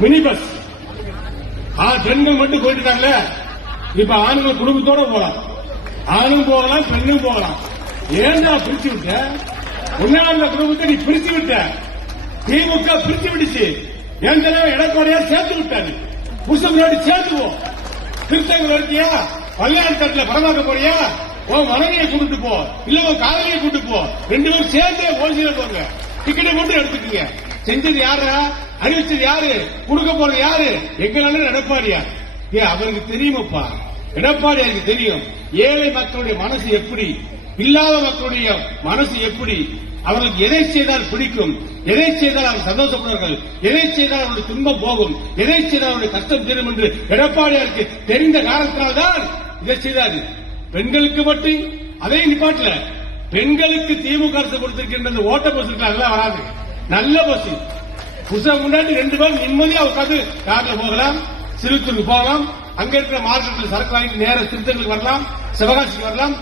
Mini bus ஆ, பெண்கள் மட்டும் போயிட்டு இப்ப ஆண்கள் குடும்பத்தோட போலாம் ஆணும் போகலாம் பெண்ணும் போகலாம். ஏன்டா பிரிச்சு விட்ட? உன்னாண்ட குடும்பத்தை நீ பிரிச்சு விட்ட. திமுக பிரிச்சு விடுச்சு என் தலைவர் எடப்பாடியா சேர்த்து விட்டாரு. புருஷனோடு சேர்த்துவோம். திருத்தங்கள் இருக்கியா பல்லாயிரத்தட்டுல படமாக்க போறியா? உன் மனைவியை கூட்டு போ. இல்ல உன் காதலியை கூட்டு போ. ரெண்டு பேரும் சேர்ந்தே ஓசியில போங்க. டிக்கெட்டை மட்டும் எடுத்துக்கீங்க. செஞ்சது யாரா அறிவிச்சது யாரு? கொடுக்க போறது யாரு? எங்களால எடப்பாடியார். ஏ அவருக்கு தெரியுமப்பா? எடப்பாடியாருக்கு தெரியும். ஏழை மக்களுடைய மனசு எப்படி? இல்லாத மக்களுடைய மனசு எப்படி? அவர்களுக்கு எதை செய்தால் பிடிக்கும்? எதை செய்தால் அவர் சந்தோஷப்படுவார்கள்? எதை செய்தால் அவருடைய துன்பம் போகும்? எதை செய்தால் அவருடைய கஷ்டம் தீரும் என்று எடப்பாடியாருக்கு தெரிந்த காரணத்தினால்தான் இதை செய்தார். பெண்களுக்கு மட்டும் அதே நிப்பாட்டல பெண்களுக்கு திமுக அரசு கொடுத்திருக்கின்ற அந்த ஓட்ட பஸ் இருக்காங்களா வராது. நல்ல பஸ். புதுசா முன்னாடி ரெண்டு பேரும் நிம்மதியா உட்காந்து கார்ல போகலாம் சிறுத்தூருக்கு போகலாம் அங்க இருக்கிற மார்க்கெட்ல சரக்கு வாங்கிட்டு நேர திருத்தங்களுக்கு வரலாம் சிவகாசிக்கு வரலாம்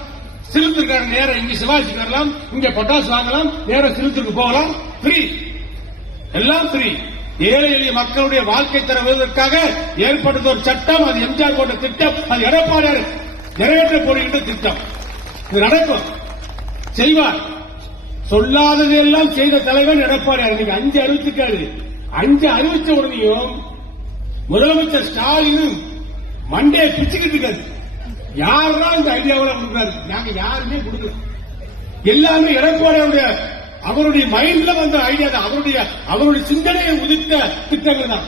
சிறுத்தூருக்கான நேரம் இங்க சிவாஜிக்கு வரலாம் இங்க பட்டாசு வாங்கலாம் நேர சிறுத்தூருக்கு போகலாம். ஃப்ரீ எல்லாம் ஃப்ரீ ஏழை எளிய மக்களுடைய வாழ்க்கை தர வருவதற்காக ஒரு சட்டம் அது எம்ஜிஆர் போட்ட திட்டம் அது எடப்பாடியார் நிறைவேற்ற போடுகின்ற திட்டம். இது நடக்கும். செய்வார். சொல்லாததெல்லாம் செய்த தலைவன் எடப்பாடி. இன்னைக்கு அஞ்சு அறிவித்துக்காரு அஞ்சு அறிவிச்ச உடனேயும் முதலமைச்சர் ஸ்டாலினும் மண்டே பிச்சுக்கிட்டு இருக்காரு. யாரெல்லாம் இந்த ஐடியாவில் கொடுக்குறாரு நாங்க யாருமே கொடுக்கல. எல்லாமே எடப்பாடியுடைய அவருடைய மைண்ட்ல வந்த ஐடியா தான் அவருடைய அவருடைய சிந்தனையை உதித்த திட்டங்கள் தான்